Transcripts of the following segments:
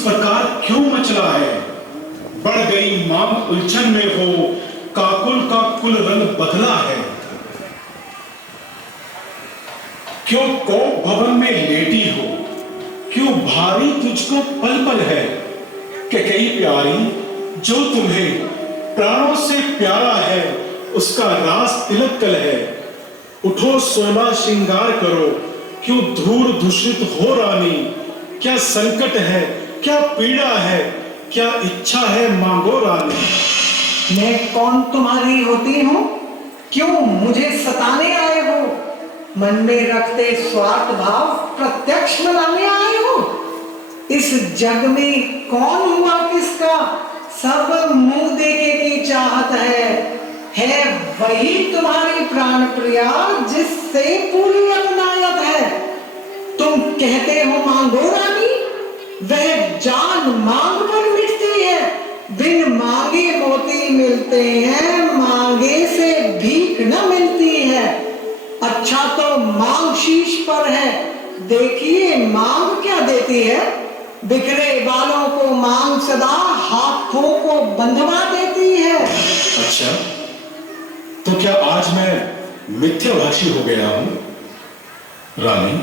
प्रकार क्यों मचला है? बढ़ गई मांग उलझन में हो, काकुल का कुल रंग बदला है। क्यों कोप भवन में लेटी हो, क्यों भारी तुझको पल पल है? कि कई प्यारी जो तुम्हें प्राणों से प्यारा है, उसका रास तिलक कल है। उठो सोना श्रृंगार करो, क्यों धूल दूषित हो रानी? क्या संकट है, क्या पीड़ा है, क्या इच्छा है, मांगो रानी। मैं कौन तुम्हारी होती हूँ? क्यों मुझे सताने आए हो? मन में रखते स्वार्थ भाव प्रत्यक्ष मनाने आए हो? इस जग में कौन हुआ किसका, सब मुंह देखे की चाहत है वही तुम्हारी प्राण प्रिया, जिससे पूरी अपनायत है। तुम कहते हो मांगो रानी, वह जान मांग पर मिटती है। बिन मांगे मोती मिलते हैं, मांगे से भीख न मिलती है। अच्छा तो मांग शीश पर है, देखिए मांग क्या देती है। बिखरे बालों को मांग सदा हाथों को बंधवा देती है। अच्छा, तो क्या आज मैं मिथ्याभाषी हो गया हूं? रानी,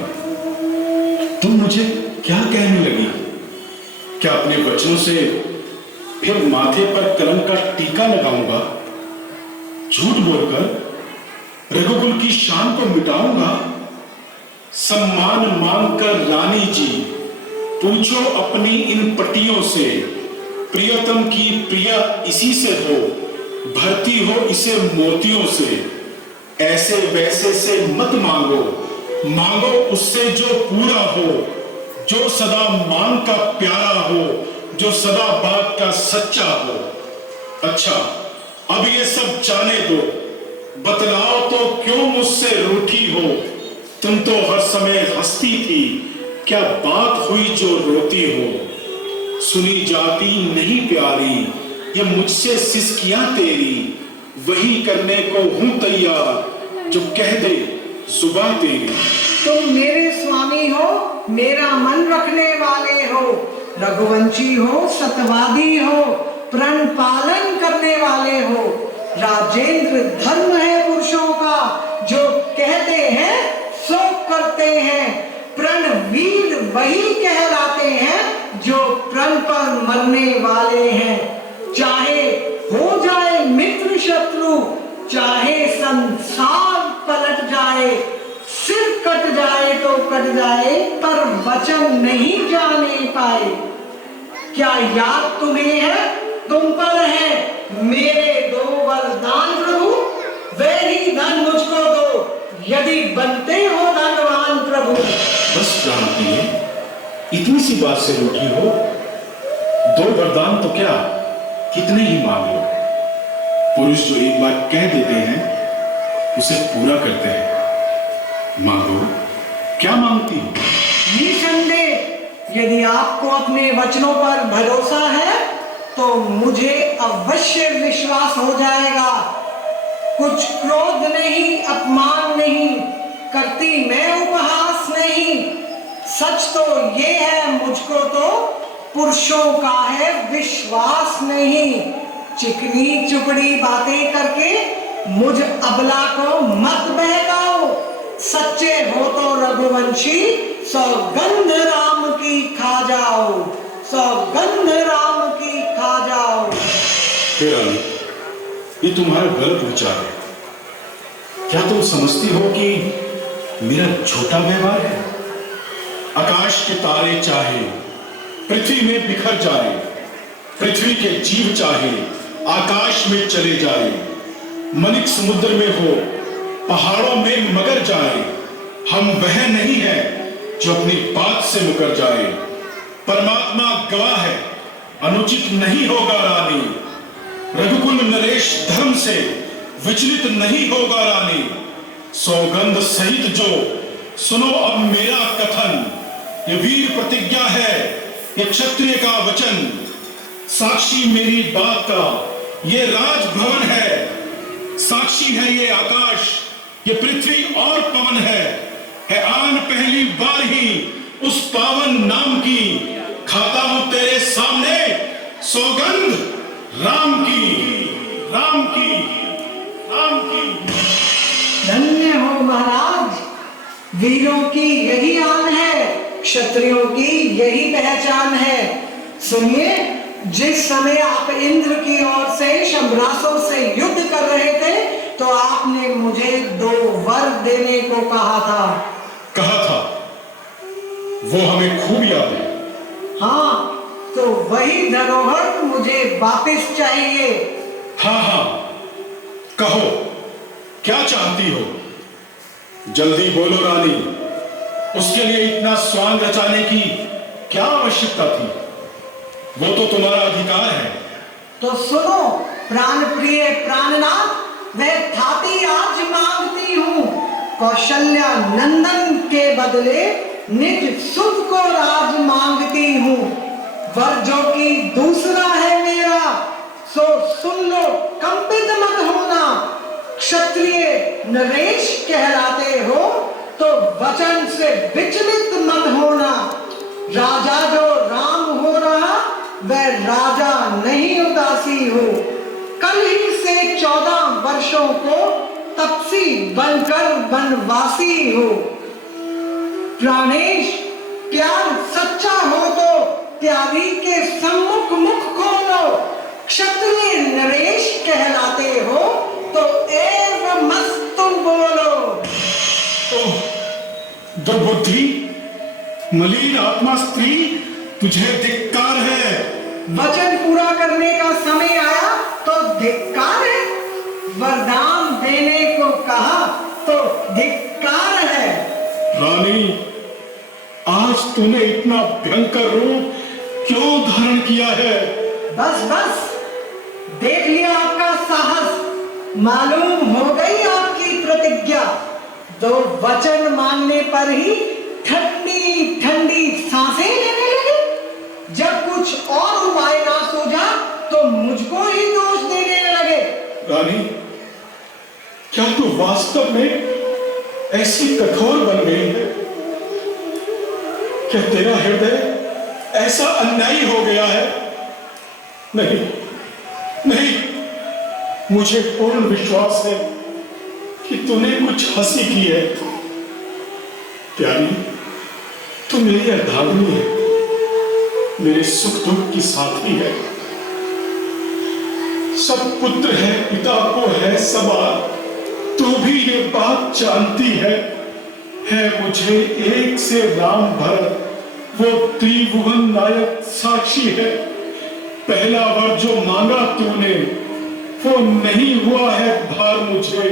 तुम मुझे क्या कहने लगी? क्या अपने वचनों से फिर माथे पर कलंक का टीका लगाऊंगा? झूठ बोलकर रघुकुल की शान को मिटाऊंगा? सम्मान मांगकर रानी जी पूछो अपनी इन पटियों से, प्रियतम की प्रिया इसी से हो, भरती हो इसे मोतियों से। ऐसे वैसे से मत मांगो, मांगो उससे जो पूरा हो, जो सदा मांग का प्यारा हो, जो सदा बात का सच्चा हो। अच्छा, अब ये सब जाने दो, बतलाओ तो क्यों मुझसे रूठी हो? तुम तो हर समय हंसती थी, क्या बात हुई जो रोती हो? सुनी जाती नहीं प्यारी, ये मुझसे सिसकियां तेरी, वही करने को हूं तैयार जो कह दे जुबां तेरी। तुम मेरे स्वामी हो, मेरा मन रखने वाले हो, रघुवंशी हो, सतवादी हो, प्रण पालन करने वाले हो। राजेंद्र धर्म है पुरुषों का, जो कहते हैं सो करते हैं। प्रण वीर वही कहलाते हैं, जो प्रण पर मरने वाले हैं। चाहे हो जाए मित्र शत्रु, चाहे संसार पलट जाए, सिर कट जाए तो कट जाए, पर वचन नहीं जाने पाए। क्या याद तुम्हें है? तुम पर है मेरे दो वरदान प्रभु, वे ही धन मुझको दो, यदि बनते हो धनवान प्रभु। बस जानती है, इतनी सी बात से रूठी हो? दो वरदान तो क्या, कितने ही मांग लो। पुरुष जो एक बार कह देते हैं उसे पूरा करते हैं। मांगो, क्या मांगती हो? निसंदेह यदि आपको अपने वचनों पर भरोसा है तो मुझे अवश्य विश्वास हो जाएगा। कुछ क्रोध नहीं, अपमान नहीं करती मैं, उपहास नहीं। सच तो ये है, मुझको तो पुरुषों का है विश्वास नहीं। चिकनी चुपड़ी बातें करके मुझ अबला को मत बहकाओ। सच्चे हो तो रघुवंशी, सौगंध राम की खा जाओ, सौगंध राम की खा जाओ। रानी, ये तुम्हारा गलत विचार है। क्या तुम समझती हो कि मेरा छोटा व्यवहार है? आकाश के तारे चाहे पृथ्वी में बिखर जाए, पृथ्वी के जीव चाहे आकाश में चले जाए, मनिक समुद्र में हो, पहाड़ों में मगर जाए, हम वह नहीं है जो अपनी बात से मुकर जाए। परमात्मा गवाह है, अनुचित नहीं होगा रानी। रघुकुल नरेश धर्म से विचलित नहीं होगा रानी। सौगंध सहित जो सुनो अब मेरा कथन, ये वीर प्रतिज्ञा है, ये क्षत्रिय का वचन। साक्षी मेरी बात का ये राजभवन है, साक्षी है ये आकाश, ये पृथ्वी और पवन है आन पहली बार ही उस पावन नाम की। खाता हूं तेरे सौगंध राम की, राम की, राम की। धन्य हो महाराज, वीरों की यही आन है, क्षत्रियों की यही पहचान है। सुनिए, जिस समय आप इंद्र की ओर से शंभरासुर से युद्ध कर रहे थे तो आपने मुझे 2 वर देने को कहा था। वो हमें खूब याद है। हाँ, तो वही धरोहर मुझे वापस चाहिए। हाँ, कहो क्या चाहती हो? जल्दी बोलो रानी, उसके लिए इतना स्वांग रचाने की क्या आवश्यकता थी? वो तो तुम्हारा अधिकार है। तो सुनो प्राण प्रिय प्राणनाथ, वह थाती आज मांगती हूँ। कौशल्या नंदन के बदले निज सुख को राज मांगती हूँ। वर जो कि दूसरा है मेरा, सो सुन लो कंपित मत होना। क्षत्रिय नरेश कहलाते हो तो वचन से विचलित मत होना। राजा जो राम हो रहा वह राजा नहीं उदासी हो। कल ही से 14 वर्षों को तपसी बनकर वनवासी हो। प्राणेश, प्यार सच्चा हो तो त्यागी के सम्मुख मुख खोलो। क्षत्रिय नरेश कहलाते हो तो एव मस्तु बोलो। ओह, दुर्बुद्धि, मलिन आत्मा स्त्री, तुझे धिक्कार है। वचन पूरा करने का समय आया तो धिक्कार है, वरदान देने को कहा तो धिक्कार है। रानी, आज तूने इतना भयंकर रूप क्यों धारण किया है? बस देख लिया आपका साहस, मालूम हो गई आपकी प्रतिज्ञा। 2 वचन मानने पर ही ठंडी ठंडी सांसें लेने लगे। जब कुछ और उपाय ना सूझा तो मुझको ही दोष देने लगे। रानी, क्या तू वास्तव में ऐसी कठोर बन गई है? क्या तेरा हृदय ऐसा अन्यायी हो गया है? नहीं, मुझे पूर्ण विश्वास है कि तूने कुछ हंसी की है। प्यारी, तू मेरी अर्धांगिनी है, मेरे सुख दुख की साथी है। सब पुत्र है, पिता को है सवाल, तू भी ये बात जानती है मुझे एक से राम भरत, वो त्रिभुवन नायक साक्षी है। पहला वर जो मांगा तूने वो नहीं हुआ है भार मुझे।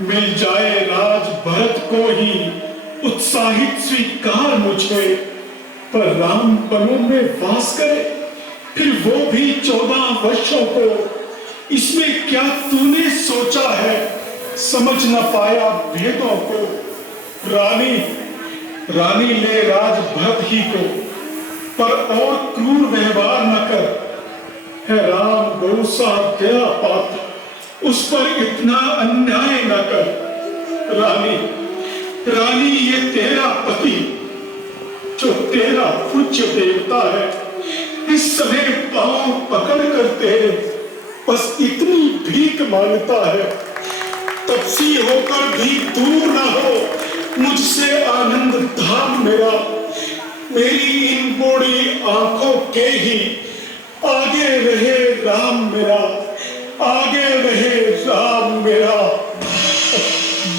मिल जाए राज भरत को ही उत्साहित स्वीकार मुझे। पर राम वनों में वास करे, फिर वो भी 14 वर्षों को। इसमें क्या तूने सोचा है? समझ न पाया भेदों को। रानी ले राज भरत ही को, पर और क्रूर व्यवहार न कर। है राम गौ सा दया पात्र, उस पर इतना अन्याय न कर। रानी ये तेरा पति जो तेरा पूज्य देवता है, इस समय पांव पकड़ कर तेरे बस इतनी भीख मांगता है। तपसी होकर भी दूर ना हो मुझसे आनंद धाम मेरा। मेरी इन बूढ़ी आंखों के ही आगे रहे राम मेरा, आगे रहे राम मेरा।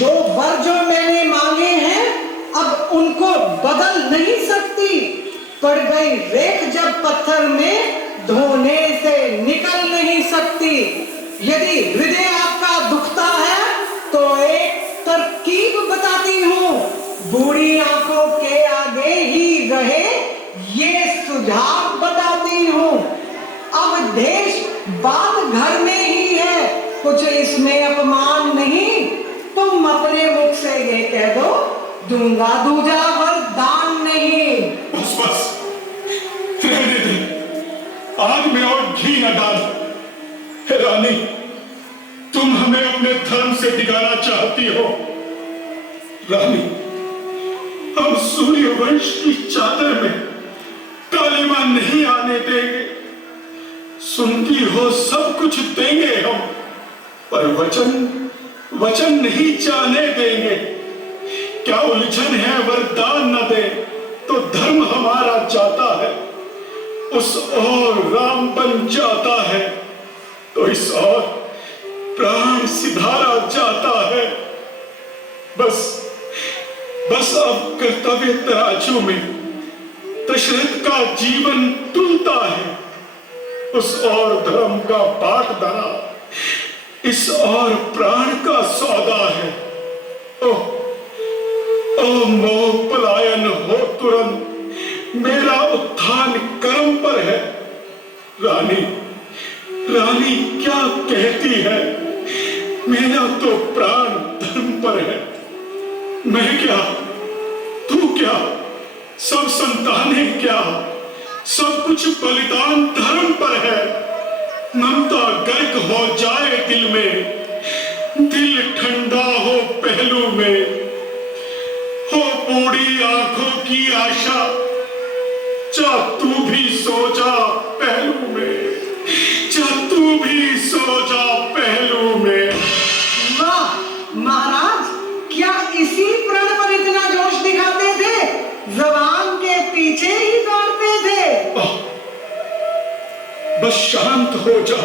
2 वर जो मैंने मांगे हैं अब उनको बदल नहीं सकती। पड़ गई रेख जब पत्थर में, धोने से निकल नहीं सकती। यदि हृदय आपका दुखता है तो एक तरकीब बताती हूँ। बूढ़ी आंखों के आगे ही रहे ये सुझाव बताती हूँ। अब देश बात घर में ही है, कुछ इसमें अपमान नहीं। तुम अपने मुख से ये कह दो, दूंगा दूजा वरदान नहीं। बस रहने दे, आग में और घी न डाल। हे रानी, तुम हमें अपने धर्म से बिगाड़ना चाहती हो। रानी, हम सूर्य वंश की चादर में कालिमा नहीं आने देंगे। सुनती हो सब कुछ देंगे हम, पर वचन नहीं जाने देंगे। क्या उलझन है वरदान न दे तो धर्म हमारा जाता है, उस और राम बन जाता है तो इस और प्राण सिधारा जाता है। बस अब कर्तव्य तराजू में दशरथ का जीवन तुलता है, उस और धर्म का बाट धरा, इस और प्राण का सौदा है। ओ मोह पलायन हो तुरंत, मेरा उत्थान कर्म पर है। रानी क्या कहती है, मेरा तो प्राण धर्म पर है। मैं क्या, तू क्या, सब संतानें क्या, सब कुछ बलिदान धर्म पर है। ममता गर्क हो जाए दिल में, दिल ठंडा हो पहलू में, हो बूढ़ी आंखों की आशा, जा तू भी सो जा पहलू में, जा तू भी सो जा पहलू में। वाह महाराज, क्या इसी प्रण पर इतना जोश दिखाते थे, जवान के पीछे ही दौड़ते थे? बस शांत हो जा,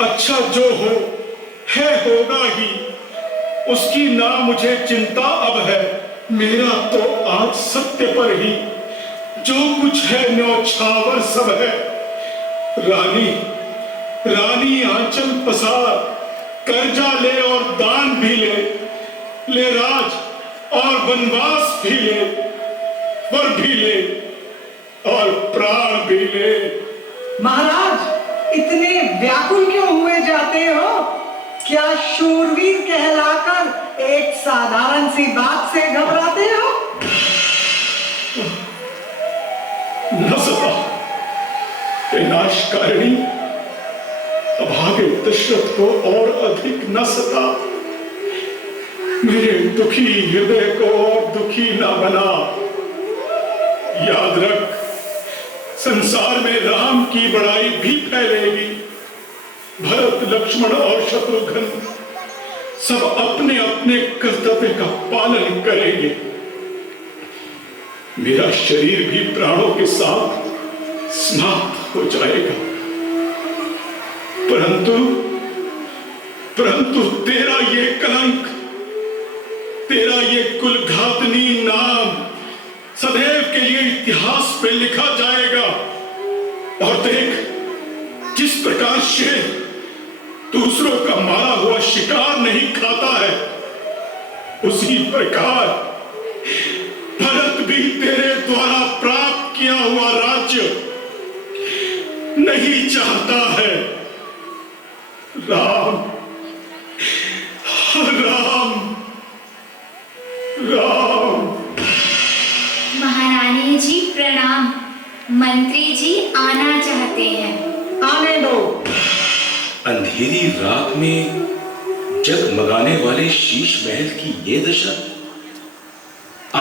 अच्छा जो हो है होगा ही, उसकी ना मुझे चिंता अब है। मेरा तो आज सत्य पर ही जो कुछ है न्यौछावर सब है। रानी आंचल पसार, कर्जा ले और दान भी ले राज और वनवास भी ले, वर भी ले और प्राण भी ले। महाराज, इतने व्याकुल क्यों हुए जाते हो? क्या शूरवीर कहलाकर एक साधारण सी बात से घबराते हो? न सता विनाशकारिणी, अभागे दशरथ को और अधिक न सता, मेरे दुखी हृदय को और दुखी न बना। याद रख, संसार में राम की बड़ाई भी फैलेगी, भरत लक्ष्मण और शत्रुघ्न सब अपने अपने कर्तव्य का पालन करेंगे। मेरा शरीर भी प्राणों के साथ समाप्त हो जाएगा, परंतु तेरा ये कलंक, तेरा ये कुलघातनी नाम सदैव के लिए इतिहास पे लिखा जाएगा। और देख, जिस प्रकार शेर दूसरों का मारा हुआ शिकार नहीं खाता है, उसी प्रकार भरत भी तेरे द्वारा प्राप्त किया हुआ राज्य नहीं चाहता है। राम राम राम। महारानी जी प्रणाम, मंत्री जी आना चाहते हैं। आने दो। अंधेरी रात में जगमगाने वाले शीश महल की ये दशा